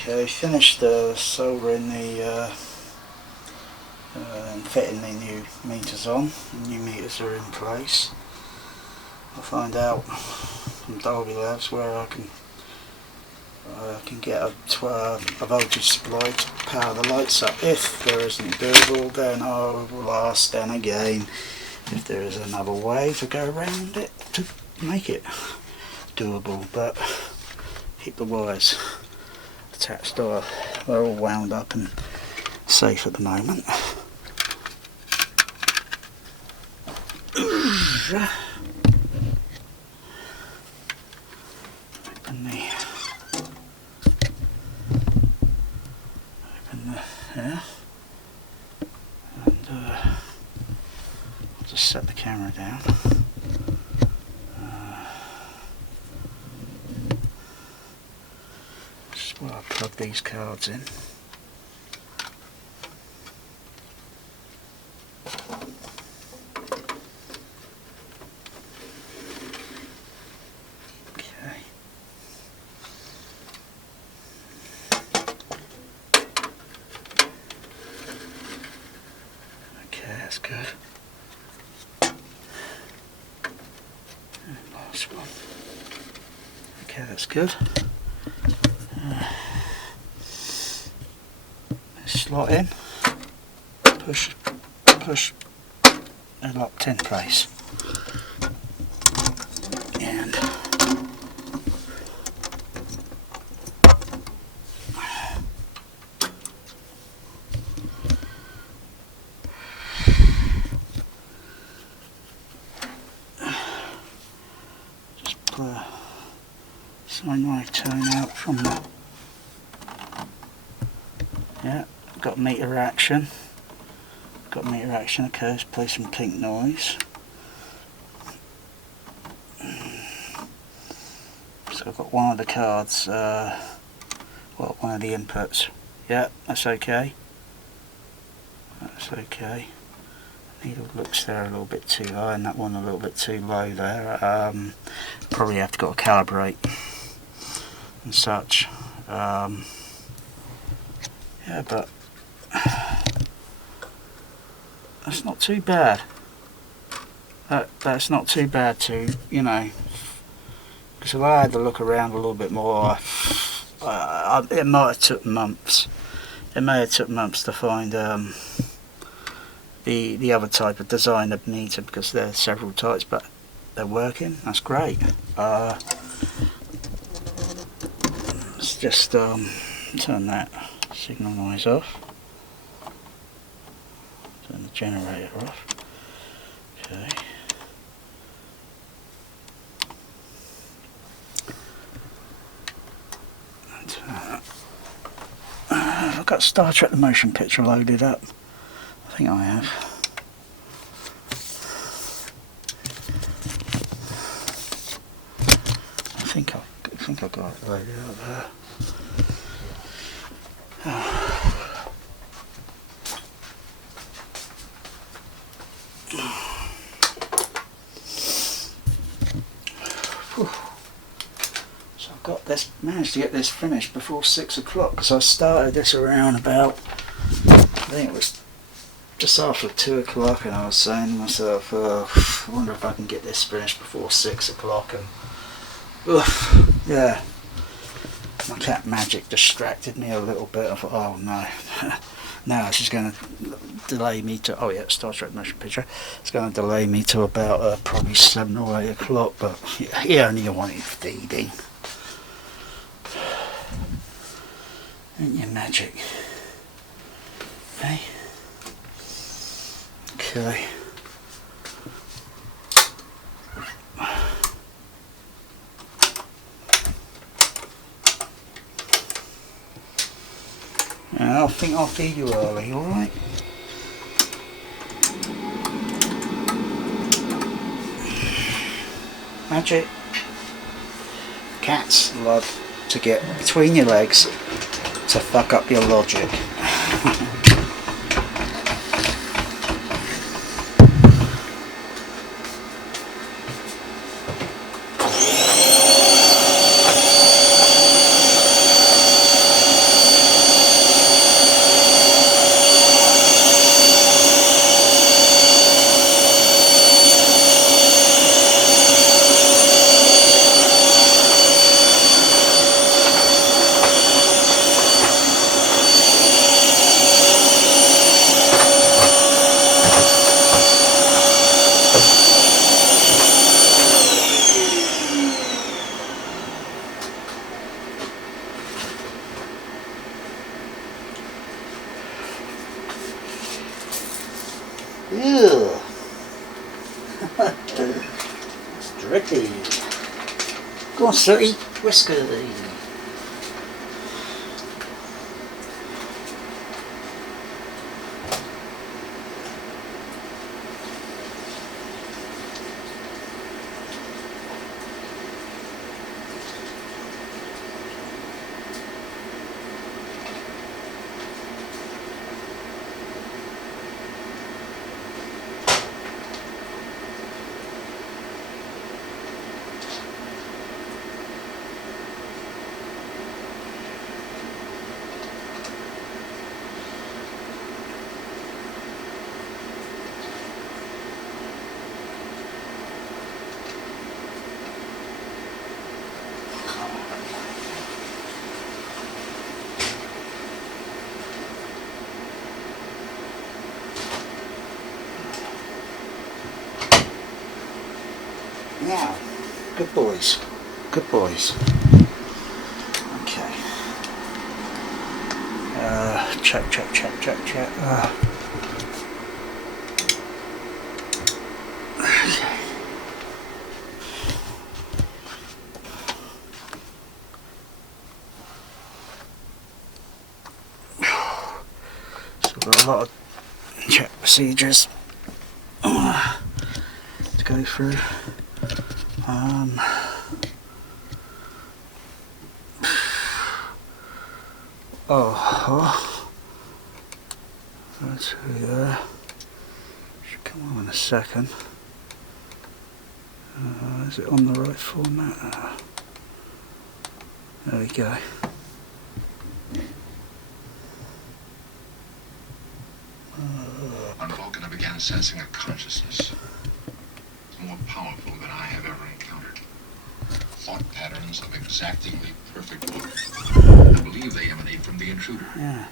Okay, finished soldering the and fitting the new meters on. The new meters are in place. I'll find out from Dolby Labs where I can get a voltage supply to power the lights up. If there isn't doable, then I will ask then again if there is another way to go around it to make it doable, but keep the wires attached. They're all wound up and safe at the moment. Yeah, and I'll just set the camera down. Just while I plug these cards in. That's good. And last one. Okay, that's good. Slot in, push, and locked in place. And sine wave tone out from the, yeah, got meter action. Occurs, play some pink noise. So I've got one of the cards, well, one of the inputs. Yeah, that's okay. That's okay. Needle looks there a little bit too high and that one a little bit too low there. Probably have to go calibrate and such. Yeah, but that's not too bad. That's not too bad to, you know, because if I had to look around a little bit more, it might have took months. It may have took months to find the other type of design of meter, because there are several types, but they're working. That's great. Let's just turn that signal noise off. Turn the generator off. Okay. I've got Star Trek the Motion Picture loaded up. I think I have. I think I got it loaded up there. So I've got this, managed to get this finished before 6 o'clock, because I started this around about, I think it was just after 2 o'clock, and I was saying to myself, I wonder if I can get this finished before 6 o'clock, and yeah, my cat Magic distracted me a little bit. I thought, oh no, now she's going to delay me to, oh yeah, Star Trek Motion Picture, it's going to delay me to about probably 7 or 8 o'clock, but he only wanted feeding. Ain't you Magic? Hey? Okay. I think I'll feed you early, alright? Magic. Cats love to get between your legs to fuck up your logic. Ew. It's drippy. Go on, Sooty. Whisker. Now, good boys, good boys. Okay. Check. So we've got a lot of check procedures to go through. That's there. Should come on in a second. Is it on the right format? There we go. On Vulcan, I began sensing a consciousness more powerful than I have ever encountered. Thought patterns of exactingly perfect order. I believe they emanate from the intruder. Yeah.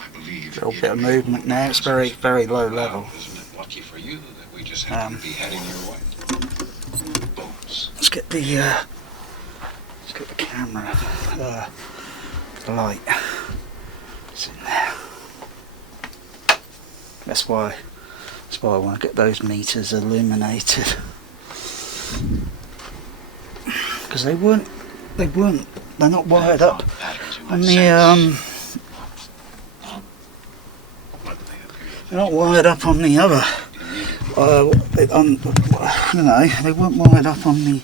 I believe. A little bit of movement now. It's very, very low level. Isn't it lucky for you that we just happen to be heading your way? Bones. Let's get the camera, the light. It's in there. That's why I want to get those meters illuminated, because they're not wired up on the they're not wired up on the other. You know, they weren't wired up on the.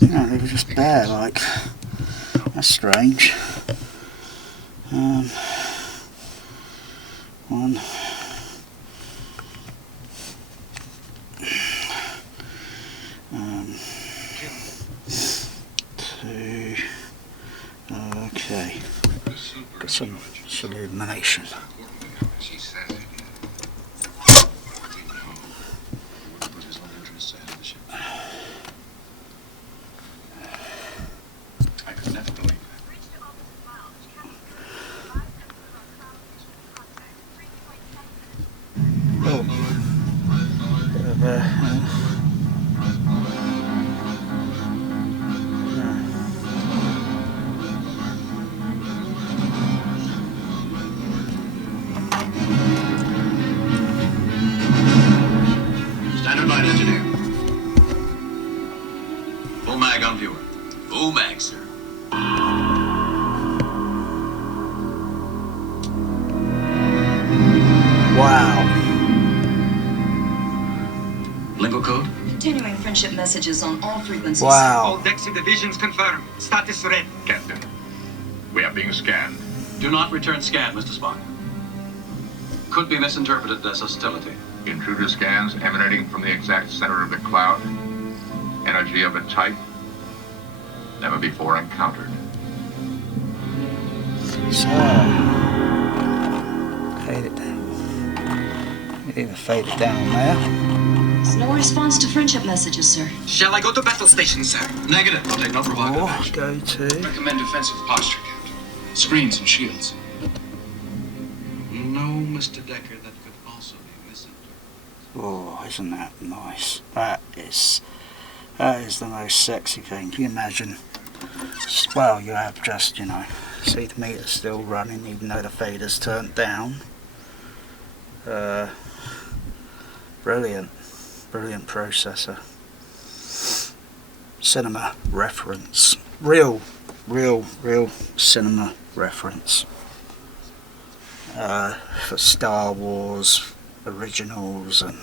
You know, they were just bare. Like, that's strange. One. Two. Okay. Got some illumination. I could never believe that. Oh. Bit of Standard line, engineer. Full mag on viewer. Full mag, sir. wow. Lingo code? Continuing friendship messages on all frequencies. Wow. All decks divisions confirmed. Status red. Captain, we are being scanned. Do not return scan, Mr. Spock. Could be misinterpreted as hostility. Intruder scans emanating from the exact center of the cloud. Energy of a type never before encountered. So, fade it down. You either fade it down there. There's no response to friendship messages, sir. Shall I go to battle station, sir? Negative. I'll take no provocative Or action. go to. Recommend defensive posture, Captain. Screens and shields. No, Mr. Decker, that could also be misinterpreted. Oh, isn't that nice? That is the most sexy thing. Can you imagine? Well, you have just, you know, see the meter still running even though the fader's turned down. Brilliant, brilliant processor. Cinema reference. Real cinema reference. For Star Wars originals and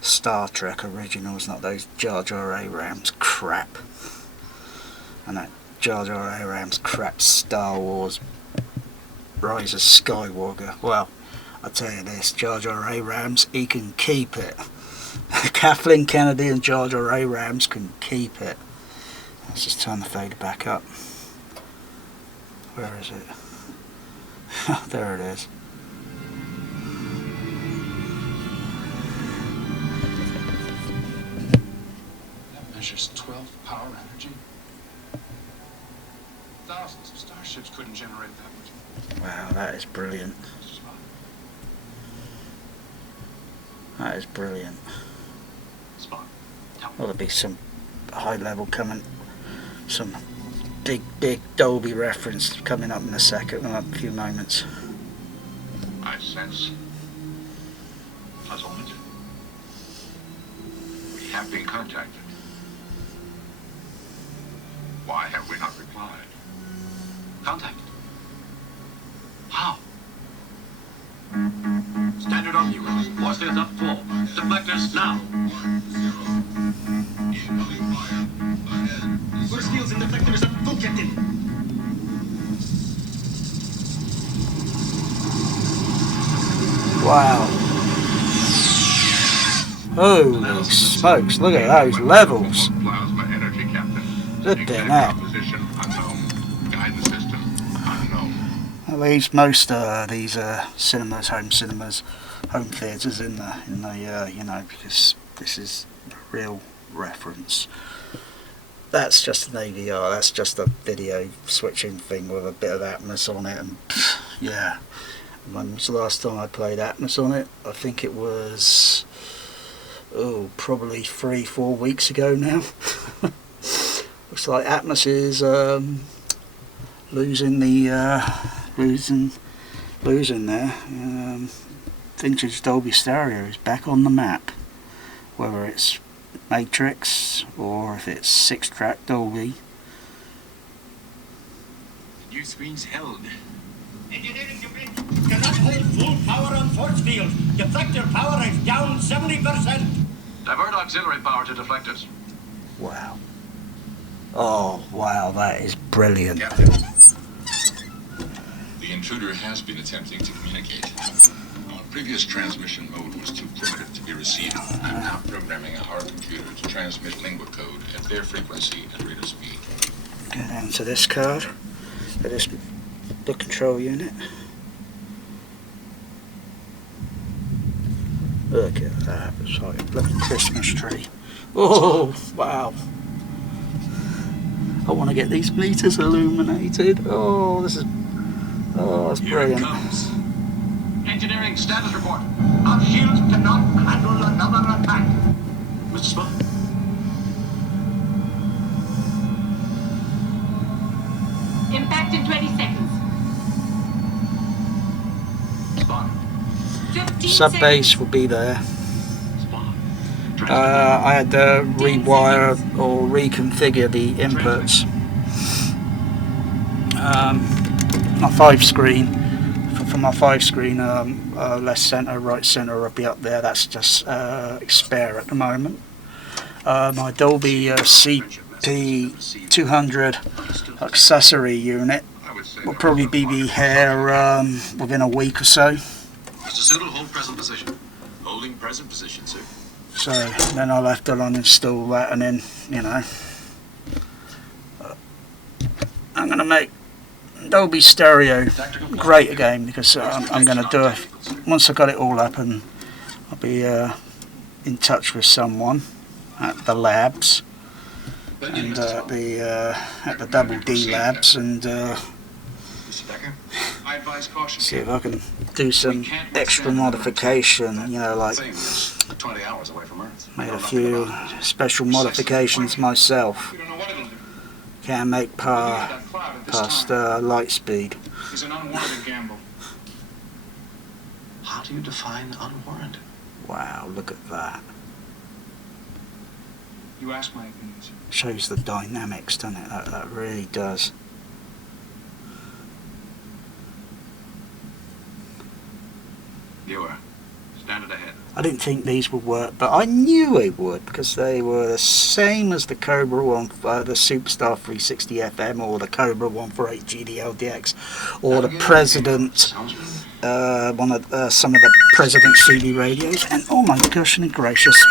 Star Trek originals, not those Jar Jar Abrams crap. And that Jar Jar Abrams crap Star Wars Rise of Skywalker. Well, I'll tell you this, Jar Jar Abrams, he can keep it. Kathleen Kennedy and Jar Jar Abrams can keep it. Let's just turn the fader back up. Where is it? There it is. That measures 12 power energy. Thousands of starships couldn't generate that much. Wow, that is brilliant. That is brilliant. Spot. Well, there'll be some high level coming, some big Dolby reference coming up in a second, in a few moments. I sense puzzlement. We have been contacted. Why have we not replied? Contacted. How? Standard on viewer. Force fields up full. Deflectors now. Force fields and deflectors up full, Captain. Wow. Holy smokes, look at those levels. Plasma energy, Captain. Flipping out. Position unknown. Guidance system unknown. At least most these cinemas, home theatres in the you know, because this is a real reference. That's just an AVR, that's just a video switching thing with a bit of Atmos on it, and yeah. When was the last time I played Atmos on it? I think it was, probably 3-4 weeks ago now. Looks like Atmos is losing there. Vintage Dolby Stereo is back on the map, whether it's Matrix or if it's 6-track Dolby. New screens held. Engineering unit cannot hold full power on force field. Deflector power is down 70%. Divert auxiliary power to deflectors. Wow. Oh, wow, that is brilliant. Captain, the intruder has been attempting to communicate. Our previous transmission mode was too primitive to be received. I'm now programming our computer to transmit lingua code at their frequency and reader speed. Go down to this card, for the control unit. Look at that, it's like a bloody Christmas tree. Oh, wow. I want to get these meters illuminated. Oh, that's brilliant. Here it comes. Engineering status report. Our shields cannot handle another attack. Mr. Spot. Impact in 20 seconds. Spot. 15 Sub-bass seconds. will be there. Spot. I had to rewire or reconfigure the inputs. My 5-screen, for my 5-screen, left center, right center will be up there. That's just spare at the moment. My Dolby CP200 accessory unit will probably be here within a week or so. Mr. Soodle, hold present position. Holding present position, sir. So then I'll have to uninstall that, and then, you know, I'm going to make Dolby Stereo great again, because I'm going to do it once I got it all up, and I'll be in touch with someone at the labs and at the Double D labs, and see if I can do some extra modification, you know, like 20 hours away from Earth. made a few special modifications myself. Can make past light speed. It's an unwarranted gamble. How do you define unwarranted? Wow, look at that. You ask my opinion, sir. Shows the dynamics, doesn't it? That really does. Viewer, standard ahead. I didn't think these would work, but I knew they would because they were the same as the Cobra one, the Superstar 360 FM, or the Cobra 148 GDLDX, or the President, Sounds good. some of the President CD radios. And oh my gosh and gracious,